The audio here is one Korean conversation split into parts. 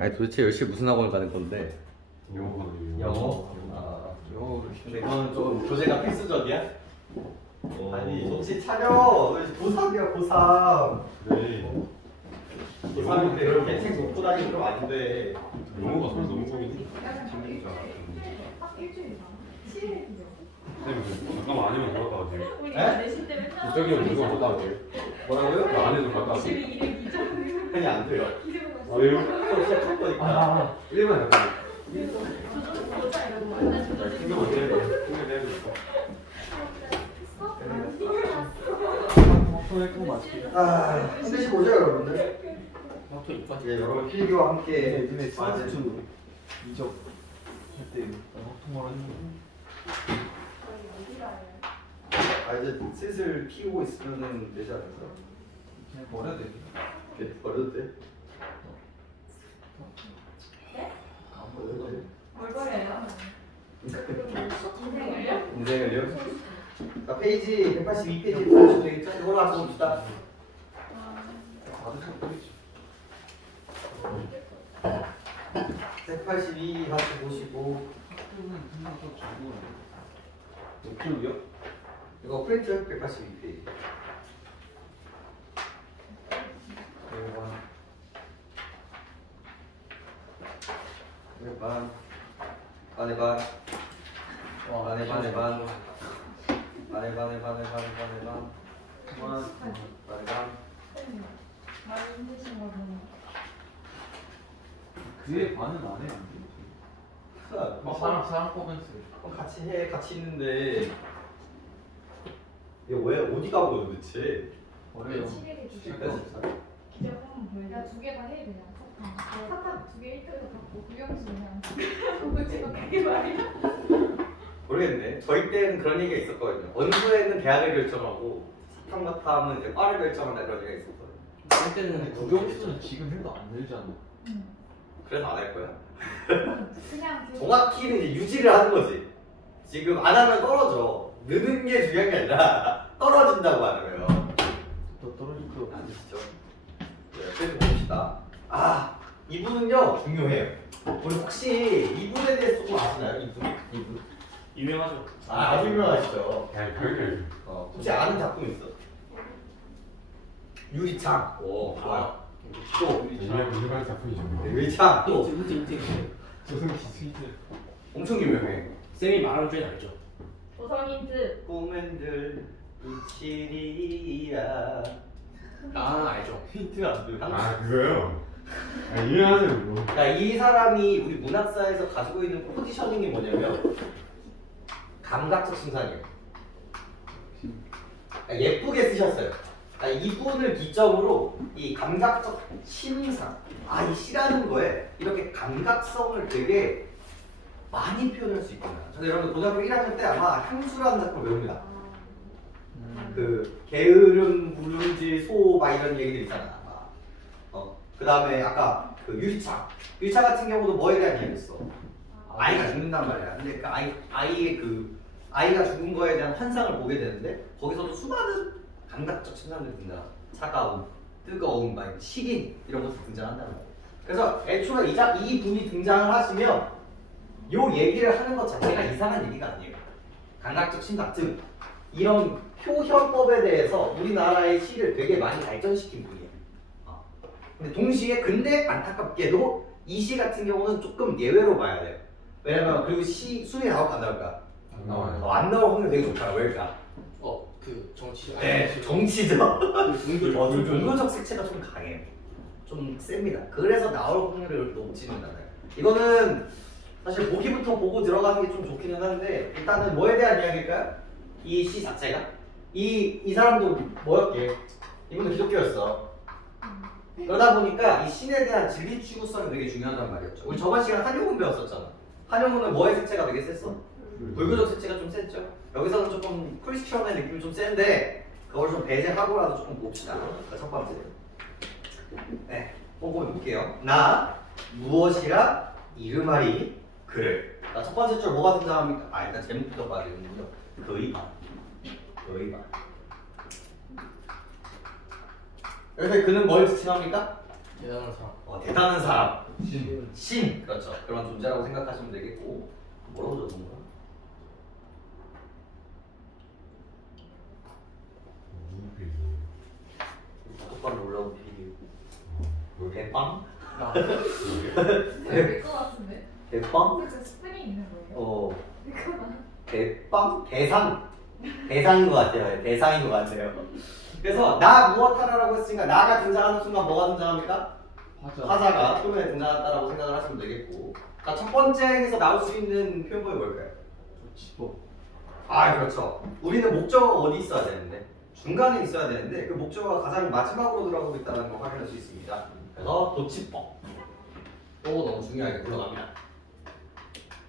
아니 도대체 열심히 무슨 학원을 가는 건데? 영어. 아, 영어를 근데 이거는 좀 교재가 필수적이야? 아니 정신 차려! 고3이야 고3. 네. 고3인데 이렇게 책 놓고 다니는 거 아닌데. 영어가 서울 너무 고민이. 잠깐만 안에만 들어갔다 와도 돼요? 이쪽이면 누가 갔다 와도 돼요? 뭐라고요? 나 안에도 갔다 와도 돼요? 아니 안 돼요. 왜요? 수업 시작할 거니까. 1분 잠깐. 신경 안 내야 돼. 신경 내야 돼. 한 대씩 보죠 여러분들. 예, 여러분 필기와 함께 예전에 스마트 이적 할때 통화를 했는데 아 이제 슬슬 키우고 있으면 되지 않을까? 그냥 버려야 돼. 버려도 돼? 안 버려도 돼. 뭘 버려요? 인생을요? 인생을요? 자, 페이지 182페이지 보시면 되겠죠? 이걸로 같이 봅시다. 다들 참 버리지. 182 같이 보시고 학교는 그냥 또 잘못. 노트북이요? 이거 프린트 182페이지. 1반 반에 반 반에 반에 반 반에 반에 반에 반에 반에 반 반에 반 많이 힘드신 거구나. 그의 반은 안 해. 사람 뽑았어. 같이 해 같이 있는데 이거 왜 어디 가고 도대체? 버려요. 기적 한번 보여요. 두개 다 해도 되냐? 사탕 두개 1등도 받고 구경수 그냥 그거 지금 그게 말이야? 모르겠네. 저희 때는 그런 얘기가 있었거든요. 원수에는 대학을 결정하고 사탕마탐은 이제 과를 결정한다 그런 얘기가 있었거든요. 그때는 국영수는 지금 해도 안 늘잖아. 그래서 안 할 거야. 그냥 정확히는 이제 유지를 하는 거지. 지금 안 하면 떨어져. 느는 게 중요한 게 아니라 떨어진다고 하는 거예요. 더 떨어질 거 안 되시죠? 네, 그래서 봅시다. 아, 이분은요 중요해요. 우리 혹시 이분에 대해서 조금 아시나요? 이분? 유명하죠. 아주 유명하시죠? 그냥 별별. 혹시 아는 작품 있어? 유리창. 오, 좋아요. 또 유명한 작품이죠. 유리창 또 힌트. 조선 기술이들. 엄청 유명해. 쌤이 말하는 줄 알죠? 조선 힌트. 꿈엔들 이치리야. 아 알죠. 힌트 안 돼. 아 그거요? 아 유명하죠 그거. 그러니까 이 사람이 우리 문학사에서 가지고 있는 포지셔닝이 뭐냐면 감각적 심상이에요. 그러니까 예쁘게 쓰셨어요. 그러니까 이분을 기점으로 이 감각적 심상, 이 시라는 거에 이렇게 감각성을 되게 많이 표현할 수 있구나. 저는 여러분 고등학교 1학년 때 아마 향수라는 작품을 배웁니다. 그 게으름, 부름질, 소 막 이런 얘기들 있잖아. 그 다음에 아까 그 유리창. 유리창 같은 경우도 뭐에 대한 이야기였어? 아이가 죽는단 말이야. 근데 그 아이의 그 아이가 죽은 거에 대한 환상을 보게 되는데 거기서도 수많은 감각적 심상들이 등장. 차가움, 뜨거움, 막 식인 이런 것들이 등장한단 말이야. 그래서 애초에 이 분이 등장을 하시면 요 얘기를 하는 것 자체가 이상한 얘기가 아니에요. 감각적 심상 등 이런 표현법에 대해서 우리나라의 시를 되게 많이 발전시킨 분이에요. 근데 동시에 근데 안타깝게도 이 시 같은 경우는 조금 예외로 봐야 돼요. 왜냐면 그리고 시 수능에 나올까 안 나올까? 안 나와요. 안 나올 확률이 되게 좋다. 왜일까? 그 정치. 네, 정치적. 종교적 색채가 좀 강해요. 좀 셉니다. 그래서 나올 확률이 그렇게 높지는 않아요. 이거는 사실 보기부터 보고 들어가는 게 좀 좋기는 한데 일단은 뭐에 대한 이야기일까요? 이 시 자체가? 이 사람도 뭐였게? 이분은 기독교였어. 그러다 보니까 이 신에 대한 진리 추구성이 되게 중요하단 말이었죠. 우리 저번 시간 한용운 배웠었잖아. 한용운은 뭐의 색채가 되게 셌어? 불교적 색채가 좀 셌죠. 여기서는 조금 크리스천의 느낌이 좀 센데 그걸 좀 배제하고라도 조금 봅시다. 첫 번째. 네, 보고 볼게요. 나 무엇이라 이름하리 그를. 첫 번째 줄 뭐가 등장합니까? 일단 제목부터 봐야 되는군요. 그의 반. 여기서 그는 뭘 지칭합니까? 대단한 사람. 대단한 사람. 신. 신. 그렇죠. 그런 존재라고 생각하시면 되겠고. 뭐라고 적은 거야? 누구 필요? 똑바로 올라온 비디오. 대빵? 될것 같은데? 대빵? 그래서 스푼이 있는 거예요? 이거나. 대빵? 대상인 것 같아요. 대상인 것 같아요. 그래서 나 무엇 하라라고 했으니까 나가 등장하는 순간 뭐가 등장합니까? 화자가 표면에 등장한다라고 생각을 하시면 되겠고. 자, 첫 번째 행에서 나올 수 있는 표현법이 뭘까요? 도치법. 아, 그렇죠. 우리는 목적어가 어디 있어야 되는데 중간에 있어야 되는데 그 목적어가 가장 마지막으로 들어가고 있다는 걸 확인할 수 있습니다. 그래서 도치법 또 너무 중요하게 들어갑니다.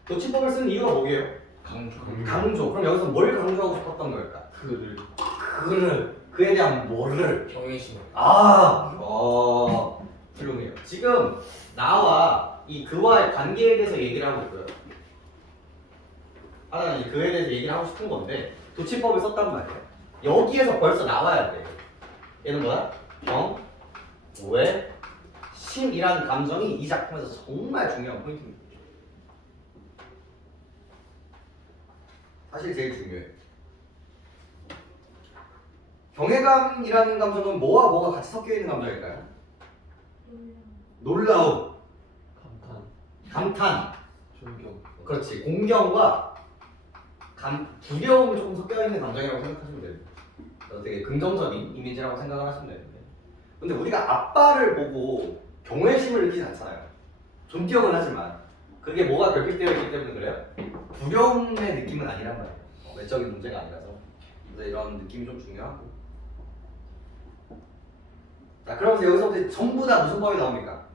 도치법을 쓰는 이유가 뭐예요? 강조. 그럼 여기서 뭘 강조하고 싶었던 걸까? 그에 대한 뭐를? 경외심을. 훌륭해요. 지금 나와 이 그와의 관계에 대해서 얘기를 하고 있고요. 하나는 이 그에 대해서 얘기를 하고 싶은 건데 도치법을 썼단 말이에요. 여기에서 벌써 나와야 돼요. 얘는 뭐야? 신이라는 감정이 이 작품에서 정말 중요한 포인트입니다. 사실 제일 중요해요. 경외감이라는 감정은 뭐와 뭐가 같이 섞여 있는 감정일까요? 놀라움, 감탄, 존경. 그렇지. 공경과 두려움이 조금 섞여 있는 감정이라고 생각하시면 됩니다. 되게 긍정적인 이미지라고 생각을 하시면 되는데, 근데 우리가 아빠를 보고 경외심을 느끼지 않잖아요. 존경은 하지만 그게 뭐가 결핍되어 있기 때문에 그래요? 두려움의 느낌은 아니란 말이에요. 외적인 문제가 아니라서. 그래서 이런 느낌이 좀 중요하고. 자, 그러면서 여기서부터 전부 다 무슨 법이 나옵니까?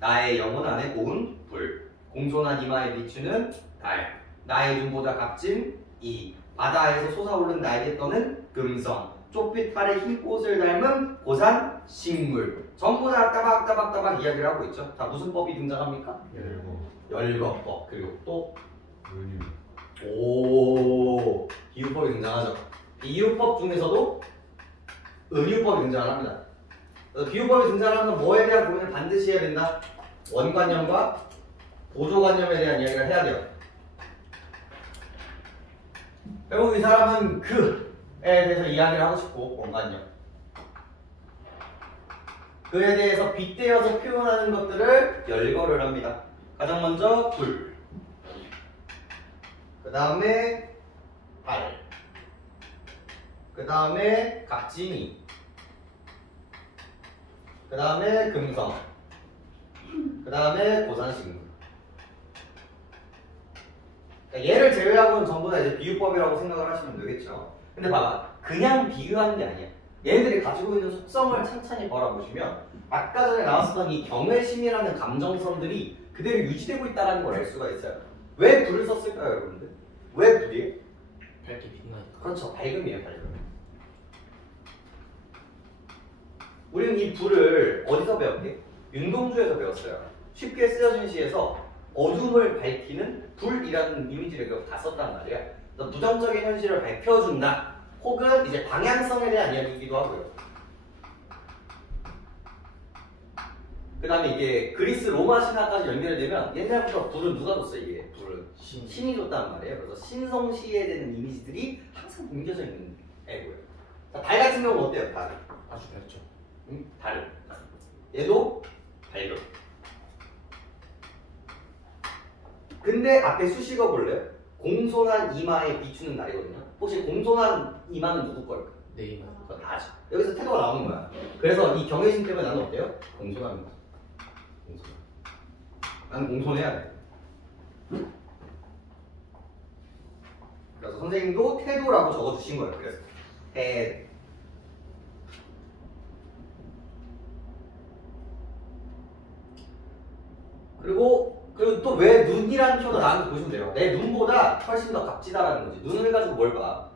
나의 영혼 안에 고운 불, 공손한 이마에 비추는 달, 나의 눈보다 값진 이, 바다에서 솟아오른 나에게 떠는 금성, 좁빛 팔에 흰 꽃을 닮은 고산 식물. 전부 다 따박따박 이야기를 하고 있죠. 다 무슨 법이 등장합니까? 열거법. 그리고 또 비유법이 등장하죠. 비유법 중에서도 은유법이 등장합니다. 비유법이 등장하면 뭐에 대한 고민을 반드시 해야 된다? 원관념과 보조관념에 대한 이야기를 해야 돼요. 결국 이 사람은 그에 대해서 이야기를 하고 싶고, 원관념. 그에 대해서 빗대어서 표현하는 것들을 열거를 합니다. 가장 먼저 불, 그 다음에 발, 그 다음에 갑진이, 그 다음에 금성, 그 다음에 고산식물. 그러니까 얘를 제외하고는 전부 다 이제 비유법이라고 생각을 하시면 되겠죠. 근데 봐봐, 그냥 비유하는 게 아니야. 얘네들이 가지고 있는 속성을 찬찬히 바라보시면 아까 전에 나왔었던 이 경외심이라는 감정선들이 그대로 유지되고 있다는 걸 알 수가 있어요. 왜 불을 썼을까요, 여러분들? 왜 불이에요? 밝게 빛나니까. 그렇죠, 밝음이에요, 밝음. 우리는 이 불을 어디서 배웠게? 윤동주에서 배웠어요. 쉽게 쓰여진 시에서 어둠을 밝히는 불이라는 이미지를 다 썼단 말이야. 그래서 부정적인 현실을 밝혀준다. 혹은 이제 방향성에 대한 이야기이기도 하고요. 그 다음에 이게 그리스 로마 신화까지 연결되면 옛날부터 불은 누가 줬어? 이게 불은 신이 줬단 말이에요. 그래서 신성시에 대한 이미지들이 항상 옮겨져 있는 애고요. 자, 달 같은 경우는 어때요? 달 아주 밝죠. 달 얘도 밝음. 근데 앞에 수식어 볼래요? 공손한 이마에 비추는 날이거든요. 혹시 공손한 이마는 누구 걸까? 내 이마. 그건 나죠. 여기서 태도가 나오는 거야. 그래서 이 경외심 때문에 나는 어때요? 공손합니다. 공손. 나는 공손해야 돼. 그래서 선생님도 태도라고 적어주신 거예요. 그래서 태도. 그리고 또 왜 눈이라는 표현을 나한테 보시면 돼요. 내 눈보다 훨씬 더 값지다라는 거지. 눈을 가지고 뭘 봐?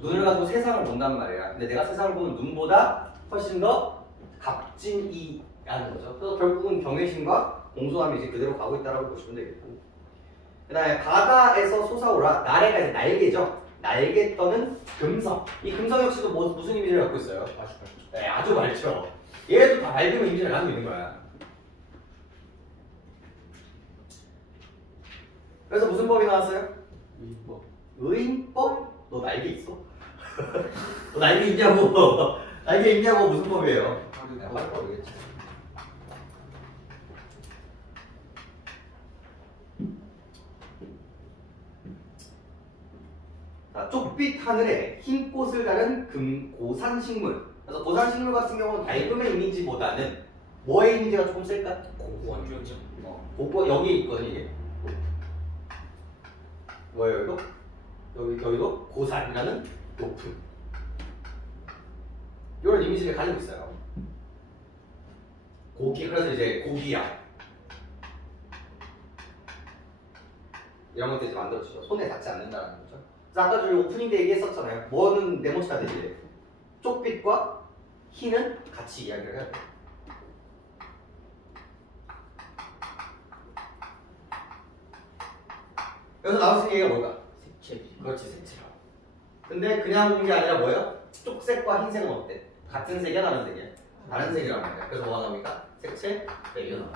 눈을 가지고 세상을 본단 말이야. 근데 내가 세상을 보는 눈보다 훨씬 더 값진 이라는 거죠. 그래서 결국은 경외심과 공손함이 이제 그대로 가고 있다라고 보시면 되겠고. 그 다음에 바다에서 솟아오라. 나래가 이제 날개죠. 날개 떠는 금성. 이 금성 역시도 무슨 이미지를 갖고 있어요? 아주 밝죠. 네, 아주 맑죠. 얘도 다 밝으면 이미지를 가지고 있는 거야. 그래서 무슨 법이 나왔어요? 의인법. 의인법? 너 날개 있어? 너 날개 있냐고? 날개 있냐고 무슨 법이에요? 화류법이겠지. 자, 쪽빛 하늘에 흰 꽃을 다른 고산식물. 그래서 고산식물 같은 경우는 밝음의 이미지보다는 뭐의 이미지가 조금 셀까? 고고한 표정. 고고 여기 있거든 이게. 뭐예요 이거? 여기도 고산이라는 높음. 이런 이미지를 가지고 있어요. 고기 그래서 이제 고기야. 이런 것들 이제 만들어주죠. 손에 닿지 않는다는 거죠. 그래서 아까 저희 오프닝 때 얘기했었잖아요. 뭐는 네모치가 되지? 쪽빛과 흰은 같이 이야기를 해야 돼. 여기서 나올 수 있는 얘기가 뭘까? 색채. 그렇지, 색채라고. 근데 그냥 본 게 아니라 뭐예요? 쪽색과 흰색은 어때? 같은 색이야, 다른 색이야? 다른 색이란 말이야. 그래서 뭐가 나옵니까? 색채, 레이어 나와.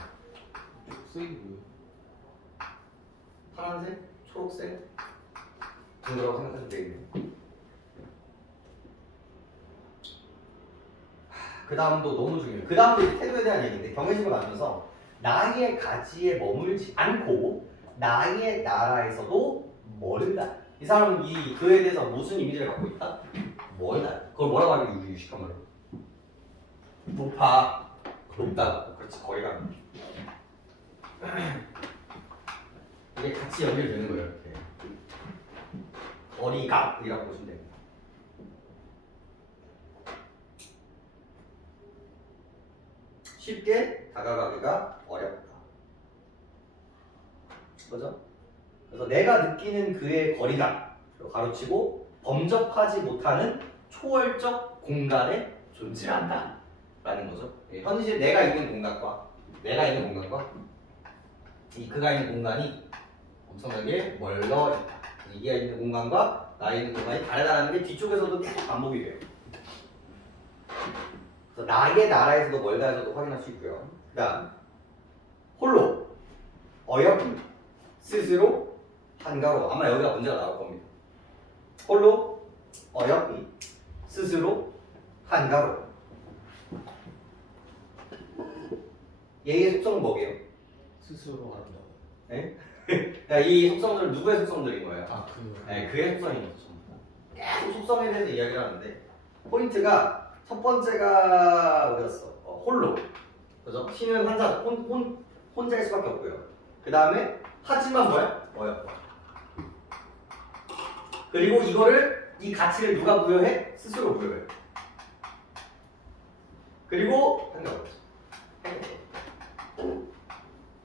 쪽색이 뭐예요? 파란색, 초록색 정도라고 생각하시면 되겠네요. 그 다음도 너무 중요해요. 그 다음도 태도에 대한 얘기인데 경외심을 가지면서 나의 가지에 머물지 않고 나의 나라에서도 멀다. 이 사람은 이 그에 대해서 무슨 이미지를 갖고 있다? 멀다. 그걸 뭐라고 하면 유식한 말로? 높아. 높다. 그렇지, 거리감. 이게 같이 연결되는 거예요. 이렇게. 거리감이라고 보시면 됩니다. 쉽게 다가가기가 어렵다. 그죠? 그래서 내가 느끼는 그의 거리감, 가로치고 범접하지 못하는 초월적 공간에 존재한다. 라는 거죠. 현실 내가 있는 공간과 이 그가 있는 공간이 엄청나게 멀어 있다. 이가 있는 공간과 나 있는 공간이 다르다는 게 뒤쪽에서도 계속 반복이 돼요. 그래서 나의 나라에서도 멀다에서도 확인할 수 있고요. 그 다음 홀로, 어여삐, 스스로, 한가로. 아마 여기가 문제가 나올 겁니다. 홀로, 어여삐, 스스로, 한가로. 얘의 속성은 뭐게요? 스스로 한다. 네? 이 속성들은 누구의 속성들인 거예요? 아 그. 네, 그의 속성인 거죠. 계속 속성에 대해서 이야기를 하는데 포인트가 첫 번째가 어디였어? 홀로. 그죠? 신은 혼자일 수밖에 없고요. 그 다음에 하지만 뭐야? 어여뻐. 그리고 이 가치를 누가 부여해? 스스로 부여해. 그리고 한가로.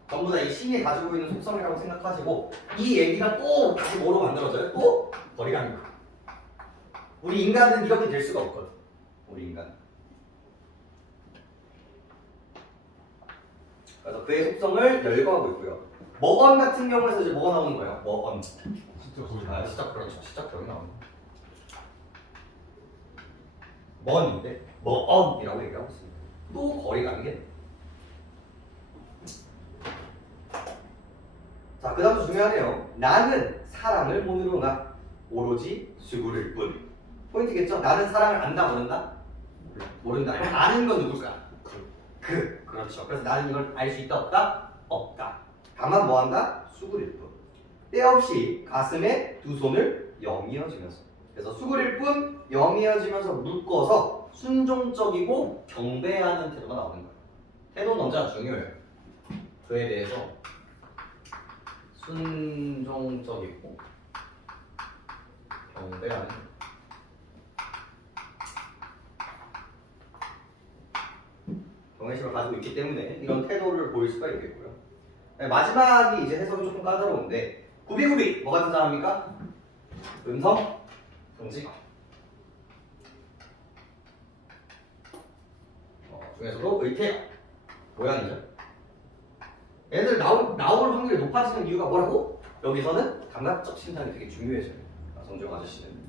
전부 다 이 신이 가지고 있는 속성이라고 생각하시고 이 얘기가 또 다시 뭐로 만들어져요? 또 거리감이고. 우리 인간은 이렇게 될 수가 없거든. 우리 인간. 그래서 그의 속성을 열거하고 있고요. 머언 같은 경우에서 이제 뭐가 나오는 거예요? 머언. 진짜 거의 아, 시작 그렇죠. 시작 거기 나오는 거. 먼인데 머언이라고 얘기하고 있습니다. 또 거리감이겠네. 자, 그 다음도 중요하네요. 나는 사랑을 모르나 오로지 수구를 뿐. 포인트겠죠? 나는 사랑을 안다 모른다? 모른다. 아는 건 누굴까? 그렇죠. 그래서 나는 이걸 알 수 있다 없다? 없다. 다만 뭐한다? 수구릴 뿐. 때없이 가슴에 두 손을 여미어지면서. 그래서 수구릴 뿐 여미어지면서 묶어서 순종적이고 경배하는 태도가 나오는 거예요. 태도는 언제나 중요해요. 그에 대해서 순종적이고 경배하는 경외심을 가지고 있기 때문에 이런 태도를 보일 수가 있겠고요. 마지막이 이제 해석이 조금 까다로운데 구비구비 뭐 같은 사람입니까? 음성, 동지 중에서도 의태 모양이죠. 얘들 나올 확률이 높아지는 이유가 뭐라고? 여기서는 감각적 신상이 되게 중요해져요. 성종 아저씨는.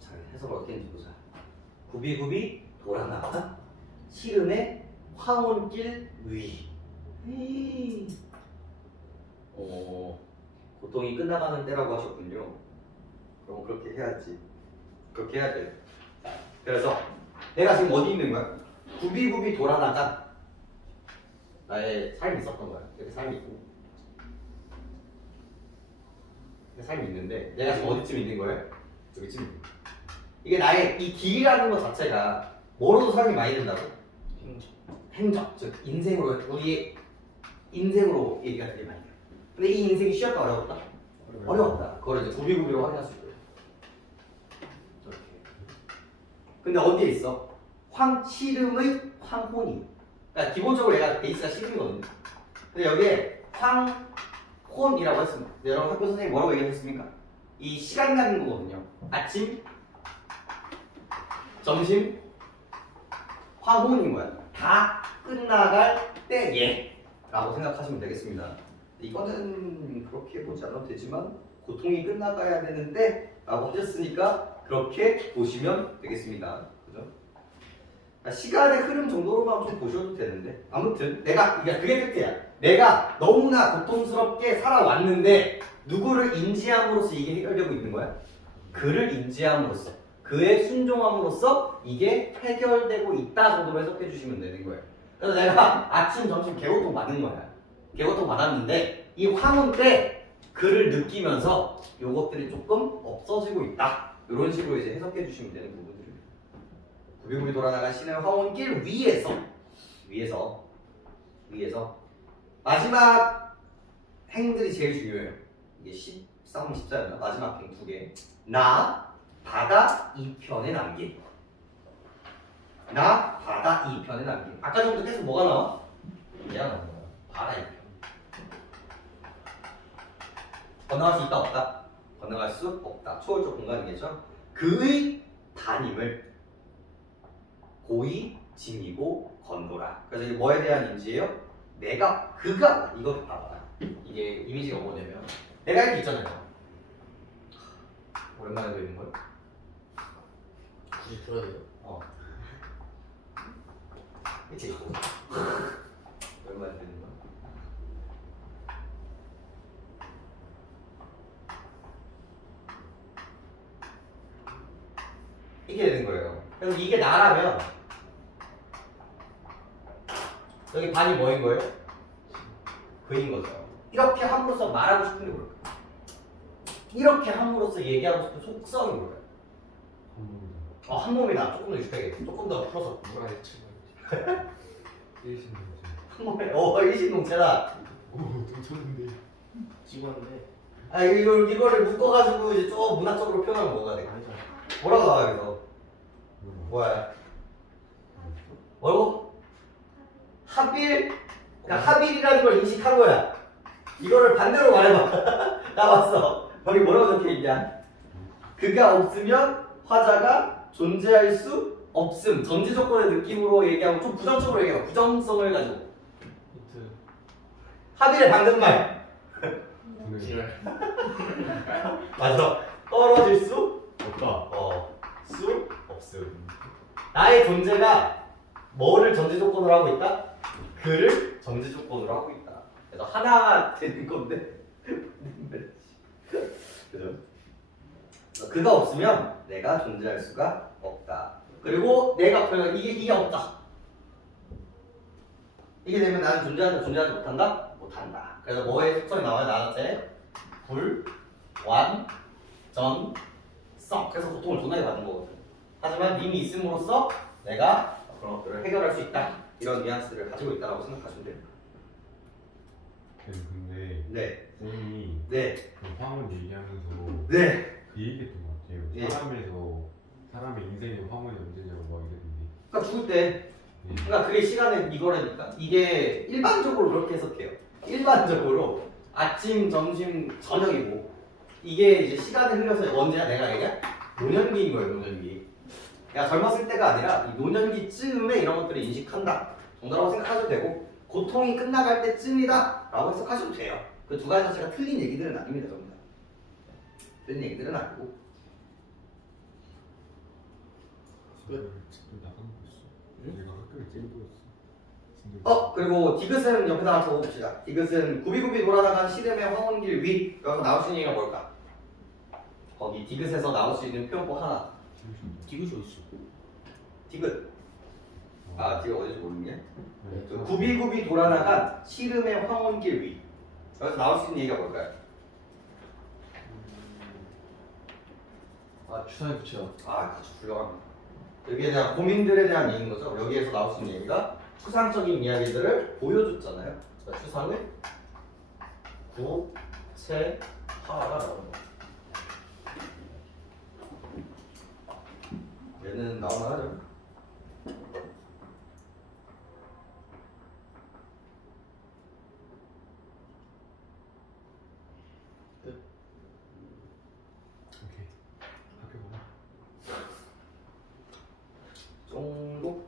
자, 해석을 어떻게 했는지 보자. 굽이굽이 돌아나가 시름의 황혼길 위. 고통이 끝나가는 때라고 하셨군요. 그럼 그렇게 해야지. 그렇게 해야 돼. 그래서 내가 지금 어디 있는 거야? 굽이굽이 돌아나간 나의 삶이 있었던 거야. 이렇게 삶이 있고 내 삶이 있는데 내가 지금 어디쯤 있는 거예요? 여기쯤 있는 거야. 이게 나의 이 길이라는 것 자체가 뭐로도 사용이 많이 된다고? 행적, 즉 인생으로, 우리의 인생으로 얘기가 되게 많이 돼요. 근데 이 인생이 쉬웠다 어려웠다? 어려웠다. 그걸 이제 굽이굽이로 확인할 수 있고요. 이렇게. 근데 어디에 있어? 시름의 황혼이. 그러니까 기본적으로 얘가 베이스가 시름이거든요. 근데 여기에 황혼이라고 했습니다. 여러분 학교 선생님이 뭐라고 얘기하셨습니까? 이 시간 가는 거거든요. 아침, 점심, 황혼인 거야. 다 끝나갈 때에 라고 생각하시면 되겠습니다. 이거는 그렇게 보지 않아도 되지만 고통이 끝나가야 되는데 라고 하셨으니까 그렇게 보시면 되겠습니다. 그죠? 시간의 흐름 정도로만 좀 보셔도 되는데 아무튼 그게 팩트야. 내가 너무나 고통스럽게 살아왔는데 누구를 인지함으로써 이게 해결되고 있는 거야? 그를 인지함으로써, 그의 순종함으로써 이게 해결되고 있다 정도로 해석해 주시면 되는 거예요. 그래서 내가 아침, 점심 개고통 받는 거야. 개고통 받았는데 이 황혼 때 그를 느끼면서 요것들이 조금 없어지고 있다. 이런 식으로 이제 해석해 주시면 되는 부분들입니다. 굽이굽이 돌아나간 신의 황혼길 위에서 마지막 행들이 제일 중요해요. 이게 13, 14였나? 마지막 행 2개. 나, 바다 2편에 남긴. 나, 바다 2편에 남긴. 아까 전부터 계속 뭐가 나와? 얘가 나온 거야. 바다 2편. 건너갈 수 있다 없다? 건너갈 수 없다. 초월적 공간이겠죠? 그의 담임을 고이 지니고 건너라. 그래서 이게 뭐에 대한 인지예요? 그가 이거 봐봐. 이게 이미지가 뭐냐면 내가 이렇게 있잖아요. 오랜만에 뵈는 걸. 굳이 들어야 돼요? 이렇게 있고 오랜만에 뵈는 걸. 이게 되는 거예요. 그래서 이게 나라면 여기 반이 뭐인 거예요? 그인 거죠. 이렇게 함으로써 말하고 싶은 게 뭘까요? 이렇게 함으로써 얘기하고 싶은 속성이 뭘까요? 한 몸이다. 조금 더 유식하게, 조금 더 풀어서. 누가 했지? 일신동체. 한 몸에, 일신동체다. 오, 동쳤는데. 찍었는데 이거를 묶어가지고 이제 좀 문학적으로 표현하면 뭐가 돼? 아니죠. 뭐라고 나와 여기서? 뭐야? 뭐라고? 합일? 그러니까 합일이라는 걸 인식한 거야. 이거를 반대로 말해봐. 나왔어. 여기 뭐라고 적혀있냐? 그가 없으면 화자가 존재할 수 없음. 전제 조건의 느낌으로 얘기하고 좀 부정적으로 얘기하고 부정성을 가지고. 힌트. 합일의 방금말. 지랄. 맞아. 떨어질 수 없다. 수 없음. 나의 존재가 뭐를 전제 조건으로 하고 있다? 그를 전제 조건으로 하고 있다. 그래서 하나 되는 건데. 그죠? 그가 없으면 내가 존재할 수가 없다. 그리고 내가 이게 없다. 이게 되면 나는 존재하지 못한다? 못한다. 그래서 뭐의 속성이 나와요? 나한테 불, 완, 전, 성. 그래서 고통을 존나게 받는 거거든. 하지만 님이 있음으로써 내가 그런 것들을 해결할 수 있다. 이런 뉘앙스를 가지고 있다고 생각하시면 됩니다. 근데 네. 쌤이 네. 그 황혼 얘기하면서 네. 그 얘기했던 것 같아요. 예. 사람의 인생의 황혼이 언제냐고 막 이랬는데. 그러니까 죽을 때. 그러니까 그게 시간은 이거라니까. 이게 일반적으로 그렇게 해석해요. 일반적으로 아침, 점심, 저녁이고 이게 이제 시간이 흘러서 언제야 내가 얘기야? 노년기인 거예요. 노년기. 그러니까 젊었을 때가 아니라 이 노년기쯤에 이런 것들을 인식한다 정도라고 생각하셔도 되고 고통이 끝나갈 때쯤이다 라고 해석하셔도 돼요. 그 두 가지 자체가 틀린 얘기들은 아닙니다. 전부 다. 틀린 얘기들은 아니고 나간 거 있어. 내가 학교를 찔보였어. 그리고 디귿은 옆에다 하나 적어봅시다. 디귿은 굽이굽이 돌아나간 시름의 황혼길 위. 여기서 나올 수 있는 얘기가 뭘까? 거기 디귿에서 나올 수 있는 표현법 하나. 디귿이 어딨어? 디귿. 디귿 어딘지 모르겠네. 그 굽이굽이 돌아나간 시름의 황혼길 위. 여기서 나올 수 있는 얘기가 뭘까요? 추상의 부채요. 그렇죠. 훌륭합니다. 여기에 대한 고민들에 대한 얘기인 거죠. 여기에서 나올 수 있는 얘기가 추상적인 이야기들을 보여줬잖아요. 그러니까 추상을 구체화라고 합니다. 얘는 나오나 하죠. 오케이. 학교 가라. 정도.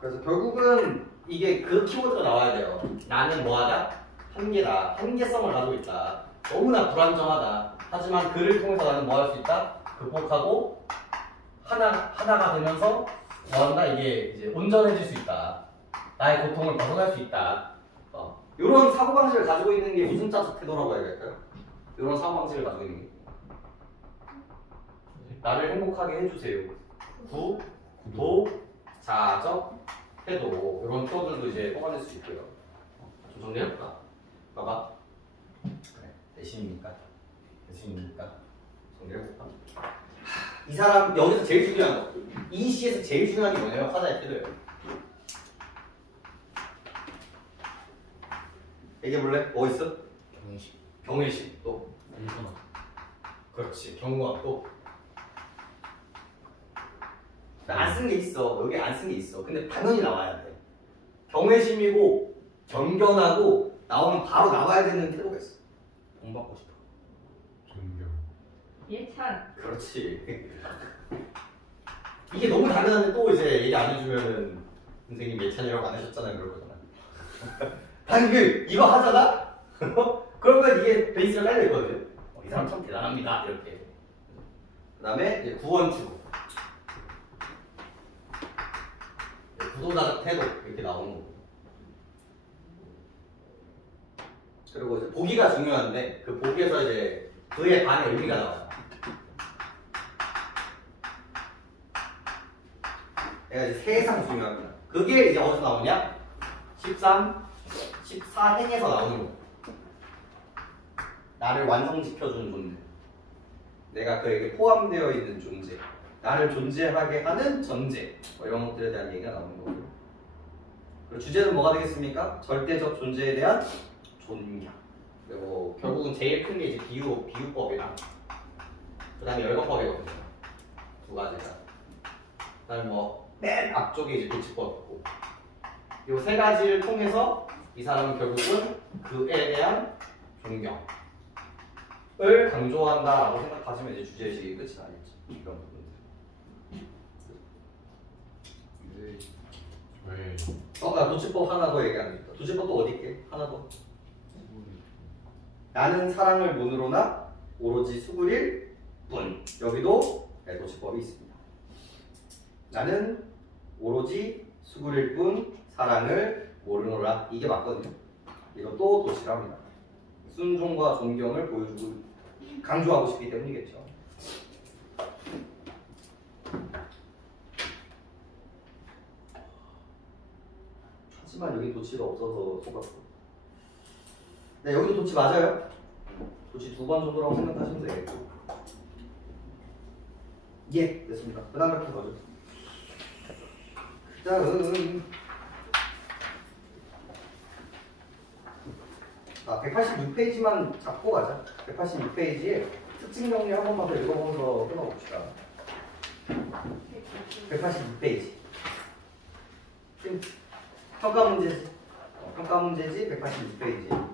그래서 결국은 이게 그 키워드가 나와야 돼요. 나는 뭐하다? 한계다. 한계성을 가지고 있다. 너무나 불안정하다. 하지만 그를 통해서 나는 뭐 할 수 있다? 극복하고 하나가 되면서 뭐한다? 이게 이제 온전해질 수 있다. 나의 고통을 벗어날 수 있다. 이런 사고방식을 가지고 있는 게 무슨 자적 태도라고 해야 될까요? 이런 사고방식을 가지고 있는 게 나를 행복하게 해주세요. 자적 태도. 이런 표현들도 이제 뽑아낼 수 있고요. 좀 정리해볼까? 봐봐. 그래, 대신입니까? 정리해볼까? 이 사람 여기서 제일 중요한 거. 이 시에서 제일 중요한 게 뭐냐면 화자의 태도예요. 얘기해볼래? 뭐 있어? 경외심 또. 그렇지. 경고함 또. 안 쓴 게 있어. 여기 안 쓴 게 있어. 근데 당연히 나와야 돼. 경외심이고 경견하고 나오면 바로 나와야 되는 태도가 있어. 공부하고 싶어. 존경. 예찬. 그렇지. 이게 너무 당연한데 또 이제 얘기 안 해주면은 선생님 예찬이라고 안 해줬잖아요. 그럴 거잖아. 당연히 이거 하잖아? 그러면 이게 베이스가 깔려있거든. 이 사람 참 대단합니다. 이렇게. 그 다음에 이제 구원추구. 구도자적 태도 이렇게 나오는 거고. 그리고 이제 보기가 중요한데 그 보기에서 이제 그에 반의 의미가 나와요. 얘가 이제 세상 중요합니다. 그게 이제 어디서 나오냐? 14행에서 나오는 거. 나를 완성시켜주는 존재. 내가 그에게 포함되어 있는 존재. 나를 존재하게 하는 전제. 뭐 이런 것들에 대한 얘기가 나오는 거고요. 그리고 주제는 뭐가 되겠습니까? 절대적 존재에 대한 존경. 그리고 결국은 제일 큰 게 이제 비유법이랑 그 다음에 열거법이거든요. 두 가지가. 그 다음에 뭐 맨 앞쪽에 이제 도치법 있고. 이 세 가지를 통해서 이 사람은 결국은 그에 대한 존경을 강조한다라고 생각하시면 이제 주제의식이 끝이 나겠죠. 이런 부분들. 왜? 나 도치법 하나 더 얘기하면 있다. 도치법 또 어디 있게? 하나 더. 나는 사랑을 문으로나 오로지 수구릴 뿐. 여기도 도치법이 있습니다. 나는 오로지 수구릴 뿐 사랑을 모르노라. 이게 맞거든요. 이것도 도치랍니다. 순종과 존경을 보여주고 강조하고 싶기 때문이겠죠. 하지만 여기 도치가 없어서 속았어. 네, 여기도 도치 맞아요. 도치 2번 정도라고 생각하시면 되겠고. 예, 됐습니다. 그 다음 이렇게 가죠. 그 다음 186페이지만 잡고 가자. 186페이지에 특징 정리 한 번만 더 읽어보면서 끊어봅시다. 186페이지. 평가 문제지. 평가 문제지 186페이지.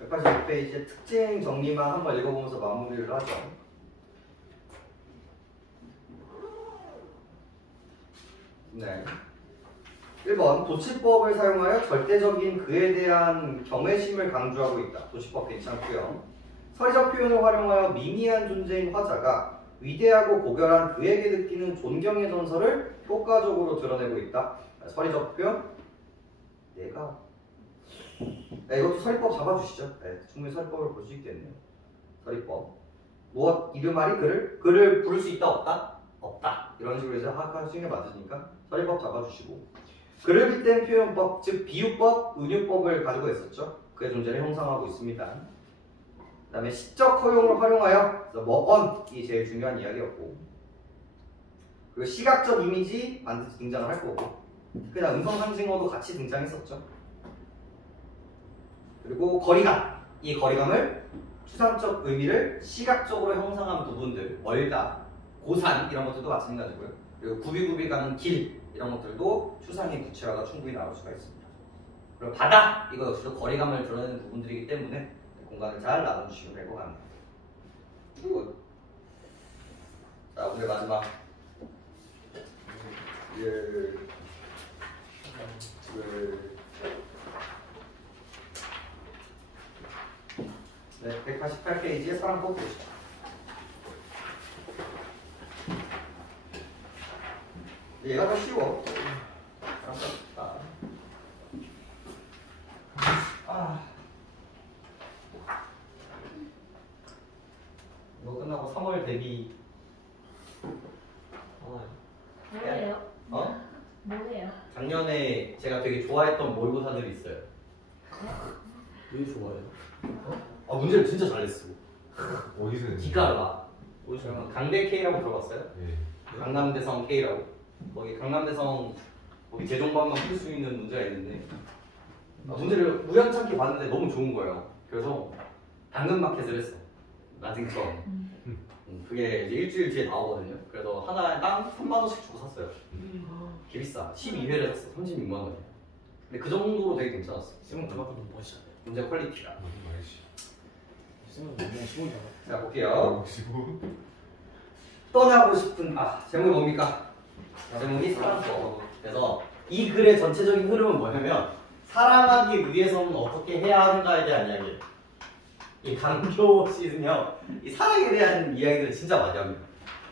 186페이지의 특징 정리만 한번 읽어보면서 마무리를 하죠. 네. 1번 도치법을 사용하여 절대적인 그에 대한 경외심을 강조하고 있다. 도치법 괜찮고요. 서리적 표현을 활용하여 미미한 존재인 화자가 위대하고 고결한 그에게 느끼는 존경의 전설을 효과적으로 드러내고 있다. 서리적 표현. 내가 이것도 서리법 잡아주시죠. 네, 충분히 서리법을 볼 수 있겠네요. 서리법. 무엇 이르말이 그를 부를 수 있다 없다? 없다. 이런 식으로 이제 하할 수 있는 게 맞으니까 서리법 잡아주시고, 그를 빗댄 표현법, 즉 비유법, 은유법을 가지고 있었죠. 그의 존재를 형상화하고 있습니다. 그 다음에 시적 허용을 활용하여, 뭐언이 제일 중요한 이야기였고, 그리고 시각적 이미지 반드시 등장을 할 거고, 그냥 음성 상징어도 같이 등장했었죠. 그리고 거리감, 이 거리감을 추상적 의미를 시각적으로 형성한 부분들, 멀다, 고산 이런 것들도 마찬가지고요. 그리고 굽이굽이 가는 길 이런 것들도 추상의 구체화가 충분히 나올 수가 있습니다. 그리고 바다, 이거 역시도 거리감을 드러내는 부분들이기 때문에 공간을 잘 나눠주시면 될 것 같네요. 자, 오늘 마지막 네, 188페이지에 사랑법 보시죠. 얘가 더 쉬워. 이거 끝나고 3월 데뷔. 뭐예요? 어? 뭐예요? 작년에 제가 되게 좋아했던 모의고사들이 있어요. 왜 좋아해요? 문제를 진짜 잘냈어. 어디서 했는데? 기가 나. 어디서? 강대 K라고 들어봤어요? 예. 강남대성 K라고. 거기 강남대성 거기 재정반만 풀 수 있는 문제가 있는데, 문제를 우연찮게 봤는데 너무 좋은 거예요. 그래서 당근마켓을 했어. 나중에 처음. 그게 이제 일주일 뒤에 나오거든요. 그래서 하나에 땅 3만 원씩 주고 샀어요. 개 비싸. 12회를 샀어. 36만 원이야. 근데 그 정도로 되게 괜찮았어. 쌤은 그만큼 멋있잖아요. 문제 퀄리티가. 말이지. 쌤은 너무 시골 잡아. 자, 볼게요. 지금 떠나고 싶은 제목이 뭡니까? 제목이 사랑법. 그래서 이 글의 전체적인 흐름은 뭐냐면, 사랑하기 위해서는 어떻게 해야 하는가에 대한 이야기예요. 이 강교 씨는요, 이 사랑에 대한 이야기들을 진짜 많이 합니다.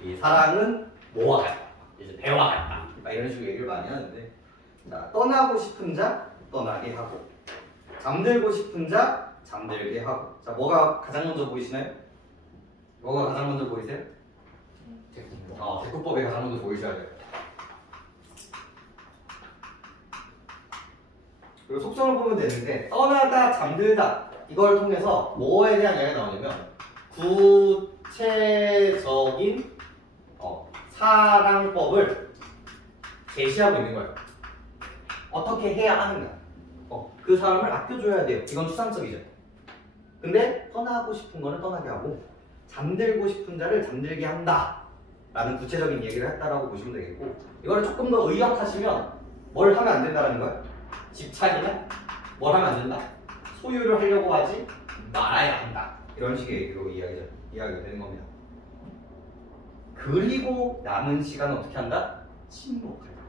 이 사랑은 뭐와 같다, 이제 배와 같다, 막 이런 식으로 얘기를 많이 하는데, 자, 떠나고 싶은 자 떠나게 하고, 잠들고 싶은 자 잠들게 하고. 자, 뭐가 가장 먼저 보이시나요? 뭐가 가장 먼저 보이세요? 대꾸법이 가장 먼저 보이셔야 돼요. 그리고 속성을 보면 되는데, 떠나다, 잠들다 이걸 통해서 뭐에 대한 이야기가 나오냐면, 구체적인 사랑법을 제시하고 있는 거예요. 어떻게 해야 하는가. 그 사람을 아껴줘야 돼요. 이건 추상적이죠. 근데 떠나고 싶은 거는 떠나게 하고, 잠들고 싶은 자를 잠들게 한다 라는 구체적인 얘기를 했다라고 보시면 되겠고, 이거를 조금 더 의역하시면 뭘 하면 안 된다는 거예요? 집착이나 뭘 하면 안 된다? 소유를 하려고 하지 말아야 한다. 이런 식의 얘기로 이야기가 되는 겁니다. 그리고 남은 시간은 어떻게 한다? 침묵한다.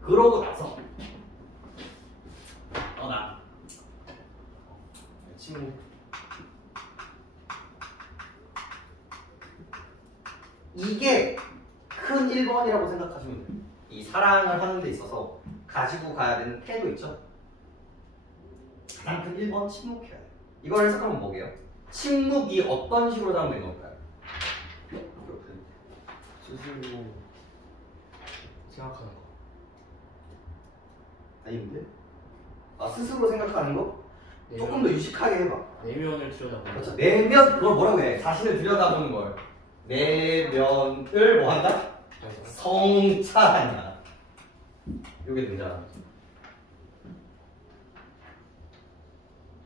그러고 나서 떠나. 침묵. 이게 큰 1번이라고 생각하시면 돼요. 이 사랑을 하는 데 있어서 가지고 가야 되는 태도 있죠? 가장 큰 1번 침묵해야 돼요. 이걸 해석하면 뭐게요? 침묵이 어떤 식으로 사용되는 걸까요? 스스로 생각하는 거. 아닌데? 스스로 생각하는 거? 조금 더 유식하게 해봐. 내면을 들여다보는 그렇죠. 내면, 그걸 뭐라고 해? 자신을 들여다보는 걸. 내면을 뭐 한다? 성찰한다. 이게 등장합니다.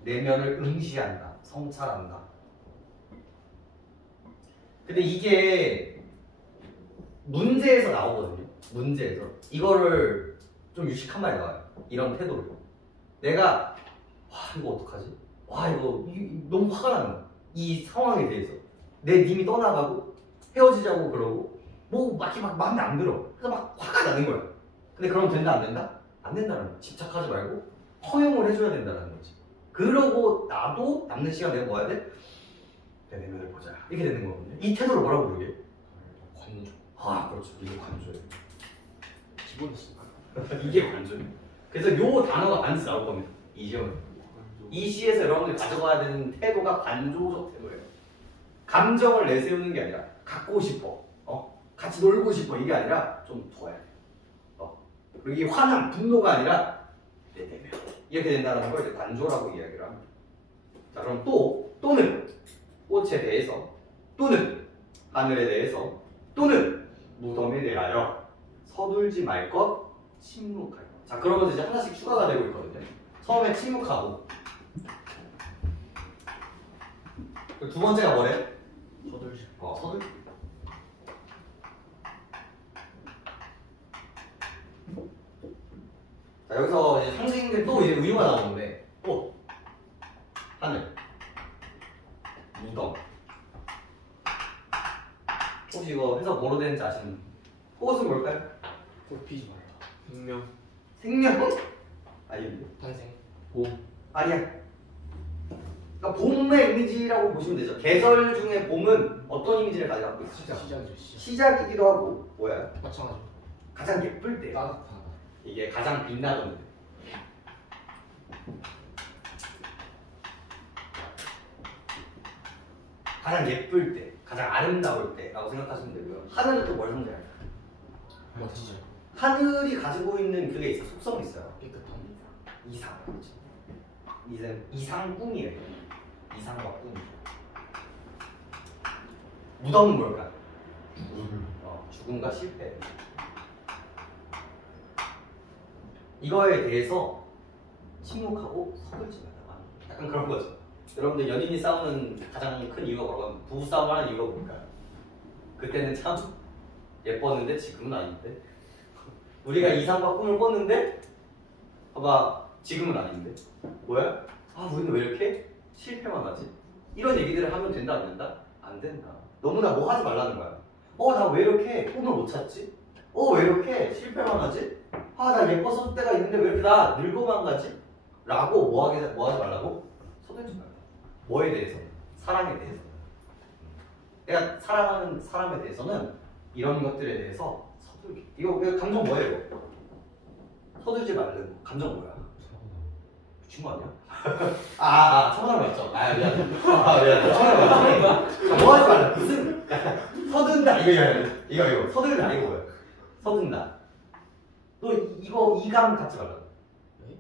내면을 응시한다. 성찰한다. 근데 이게 문제에서 나오거든요. 문제에서. 이거를 좀 유식한 말이 나와요. 이런 태도를. 내가 이거 어떡하지? 이거 너무 화가 나는 거야. 이 상황에 대해서. 내 님이 떠나가고 헤어지자고 그러고 막 마음에 안 들어. 그래서 막 화가 나는 거야. 근데 그럼 된다 안 된다? 안 된다는 거야. 집착하지 말고 허용을 해줘야 된다는 거지. 그러고 나도 남는 시간 내가 뭐 해야 돼? 내 내면을 보자. 이렇게 되는 거거든요. 이 태도를 뭐라고 부르게? 관조. 아, 그렇죠. 이게 관조예요. 기본이었으니까. 이게 관조예요. 그래서 요 단어가 반드시 나올 겁니다. 이 시험은. 이 시에서 여러분들이 가져가야 되는 태도가 관조적 태도예요. 감정을 내세우는 게 아니라 갖고 싶어, 같이 놀고 싶어 이게 아니라 좀 둬야 돼. 그리고 이게 화남, 분노가 아니라 내 내면 이렇게 된다는 걸 이제 관조라고 이야기를 합니다. 자, 그럼 또는 꽃에 대해서, 또는 하늘에 대해서, 또는 무덤에 대하여 서둘지 말 것, 침묵할 것. 자, 그러면서 이제 하나씩 추가가 되고 있거든요. 처음에 침묵하고, 두 번째가 뭐래? 서둘지. 서둘지. 자, 여기서 이제 상징들 또 이제 의유가 나오는데, 꽃, 하늘, 무덤. 혹시 이거 해석 뭐로 되는지 아시는 분? 꽃은 뭘까요? 꽃 피지 말라. 생명. 생명? 아니요. 탄생. 봄. 아니야. 그러니까 봄의 이미지라고 보시면 되죠. 계절 중에 봄은 어떤 이미지를 가져가고 있어요? 시작이죠. 시작. 시작이기도 하고 뭐야? 마찬가지. 가장 예쁠 때. 따뜻하다. 이게 가장 빛나던 때. 가장 예쁠 때, 가장 아름다울 때라고 생각하시면 되고요. 하늘은 또 뭘 상징할까요? 멋지죠. 하늘이 가지고 있는 그게 있어, 속성이 있어요. 깨끗함. 이상, 그렇죠. 이상꿈이에요. 이상과 꿈. 무덤은 뭘까요? 죽음과 실패. 이거에 대해서 침묵하고 서둘지 말라. 약간 그런 거죠. 여러분들 연인이 싸우는 가장 큰 이유가 뭐라고 하면 부부싸움을 하는 이유가 뭘까요? 그때는 참 예뻤는데 지금은 아닌데. 우리가 이상과 꿈을 꿨는데 봐봐 지금은 아닌데. 뭐야? 아 우리는 왜 이렇게 실패만 하지? 이런 얘기들을 하면 된다 안 된다? 안 된다. 너무나 뭐 하지 말라는 거야. 나 왜 이렇게 꿈을 못 찾지? 왜 이렇게 실패만 하지? 나 예뻤을 때가 있는데 왜 이렇게 나 늙어만 가지? 라고 뭐 하지 말라고? 서둘지 말라. 뭐에 대해서? 사랑에 대해서. 내가 사랑하는 사람에 대해서는 이런 것들에 대해서 서둘게. 이거 감정 뭐예요? 서둘지 말는 거. 감정 뭐야? 미친 거 아니야? 청혼을 맞죠? 미안해. 미안해. 뭐 하지 말라. 무슨 서든다 이거 서든다 이거 뭐야? 서든다. 너 이거 이감 갖지 말라. 네?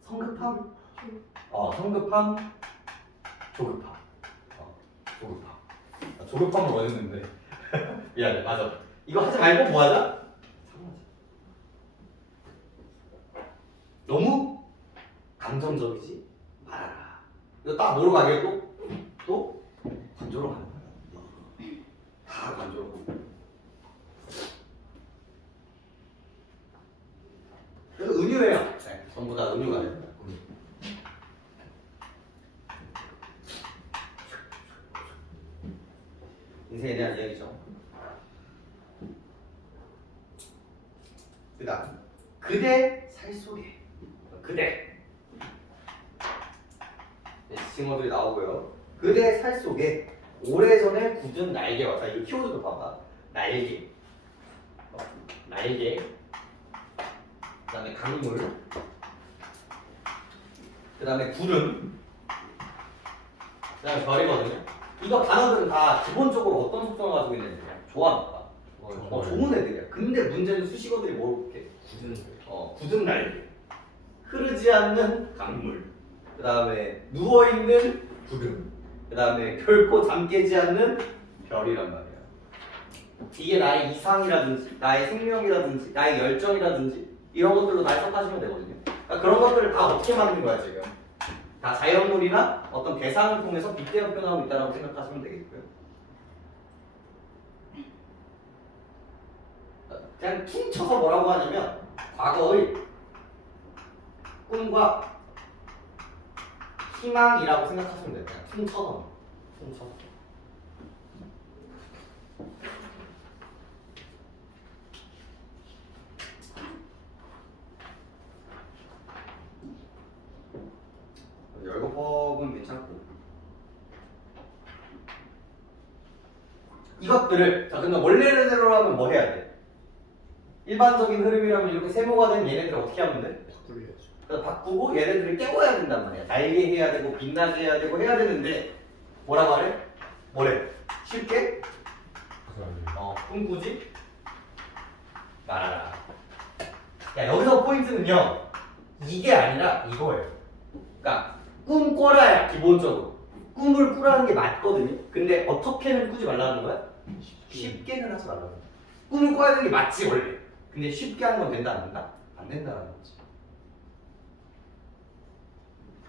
성급함? 성급함, 조급함. 조급함. 조급함을 원했는데. 미안해, 맞아. 이거 하지 말고 뭐 하자? 너무 감정적이지 말아라. 이거 딱 뭐로 가게 또 관조로 가는 거야. 다 관조로. 그래서 은유예요. 네, 전부 다 은유가 됩니다. 인생에 대한 이야기죠. 그 다음 그대 살 속에 그대 징어들이 나오고요. 그대 살 속에 오래전에 굳은 날개와 자 이거 키워드도 봐봐. 날개 그 다음에 강물 그 다음에 구름 그 다음에 별이거든요. 이거 단어들은 다 기본적으로 어떤 속성을 가지고 있는 애들이야? 좋아한다. 좋은 애들이야. 근데 문제는 수식어들이 뭐렇게 굳은 날개, 흐르지 않는 강물, 그 다음에 누워있는 구름, 그 다음에 결코 잠 깨지 않는 별이란 말이야. 이게 나의 이상이라든지, 나의 생명이라든지, 나의 열정이라든지 이런 것들로 날 해석하시면 되거든요. 그러니까 그런 것들을 다 어떻게 만든 거야 지금? 다 자연물이나 어떤 대상을 통해서 빗대어 표현하고 있다고 생각하시면 되겠고요. 그냥 퉁쳐서 뭐라고 하냐면 과거의 꿈과 희망이라고 생각하시면 돼요. 그냥 퉁쳐서. 열거법은 괜찮고 이것들을 자 근데 원래대로 하면 뭐 해야 돼? 일반적인 흐름이라면 이렇게 세모가 된 얘네들을 어떻게 하면 돼? 바꾸려야죠. 그래서 바꾸고 얘네들을 깨워야 된단 말이야. 날게 해야 되고 빛나게 해야 되고 해야 되는데 뭐라고 하래? 뭐래? 쉽게? 꿈꾸지 말아라. 야 여기서 포인트는요. 이게 아니라 이거예요. 그러니까 꿈꿔라야 기본적으로. 꿈을 꾸라는 게 맞거든요. 근데 어떻게는 꾸지 말라는 거야? 쉽게는 하지 말라는 거야. 꿈을 꿔야 되는 게 맞지 원래. 근데 쉽게 하는 건 된다 안 된다? 안 된다는 거지.